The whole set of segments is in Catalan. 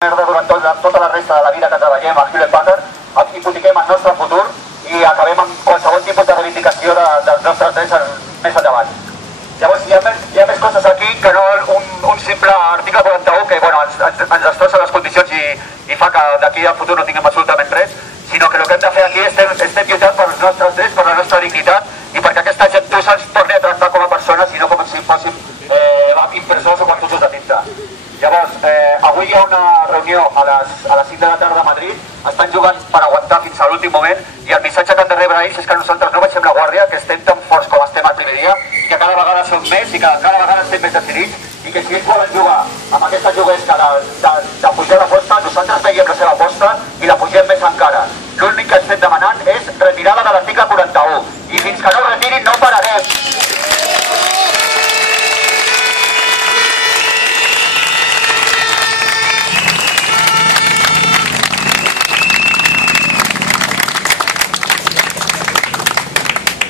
durant tota la resta de la vida que treballem a Hewlett Packard, hipotequem el nostre futur i acabem amb qualsevol tipus de reivindicació dels nostres drets més endavant. Llavors hi ha més coses aquí que no un simple article 41 que ens destrossa les condicions i fa que d'aquí al futur no tinguem absolutament res, sinó que el que hem de fer aquí estem lluitant pels nostres drets, per la nostra dignitat i perquè aquesta gent se'ns torni a tractar com a persones i no com si fóssim impressors o quartossos de tinta. Llavors, avui hi ha una reunió a les 5 de la tarda a Madrid, estan jugant per aguantar fins a l'últim moment i el missatge que han de rebre ells és que nosaltres no baixem la guàrdia, que estem tan forts com estem el primer dia, que cada vegada som més i que cada vegada estem més decidits i que si ells volen jugar amb aquesta juguesca de pujar l'aposta, nosaltres veiem la seva aposta i la pugem més encara. L'únic que estem demanant és retirada de l'article 41 i fins que no ho retirin no pararem.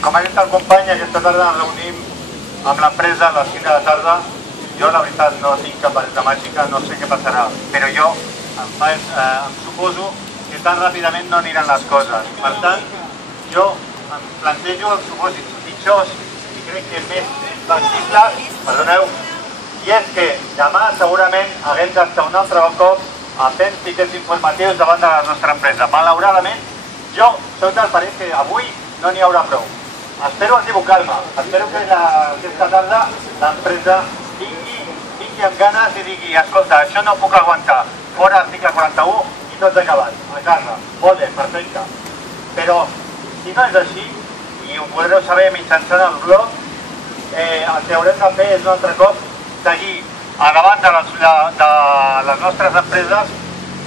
Com ha dit el company, aquesta tarda ens reunim amb l'empresa a les 5 de la tarda. Jo, la veritat, no tinc cap vareta màgica, no sé què passarà, però jo em suposo que tan ràpidament no aniran les coses. Per tant, jo em plantejo els supòsits pitjors i crec que més factibles, perdoneu, i és que demà segurament haguem d'estar un altre cop a fent piquets informatius davant de la nostra empresa. Malauradament, jo soc del parer que avui no n'hi haurà prou. Espero equivocar-me, espero que aquesta tarda l'empresa vingui amb ganes i digui escolta, això no puc aguantar, fora article 41 i tot acabat, a casa, molt bé, perfecte. Però si no és així, i ho podreu saber mitjançant el blog, el que haurem de fer és un altre cop seguir a davant de les nostres empreses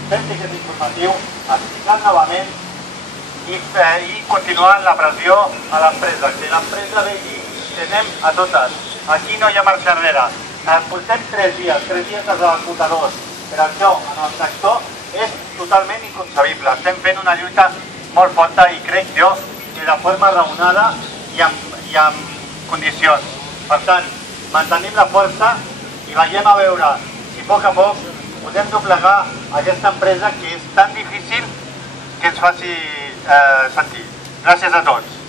fent tiquet informatiu, explicant novament i continuant la pressió a l'empresa, que l'empresa vegi que anem a totes. Aquí no hi ha marxa enrere. Portem 3 dies des de l'emputadors, però això en el sector és totalment inconcebible. Estem fent una lluita molt forta i crec jo que de forma raonada i amb condicions. Per tant, mantenim la força i veiem a veure si a poc podem doblegar aquesta empresa que és tan difícil que ens faci sentir. Gràcies a tots.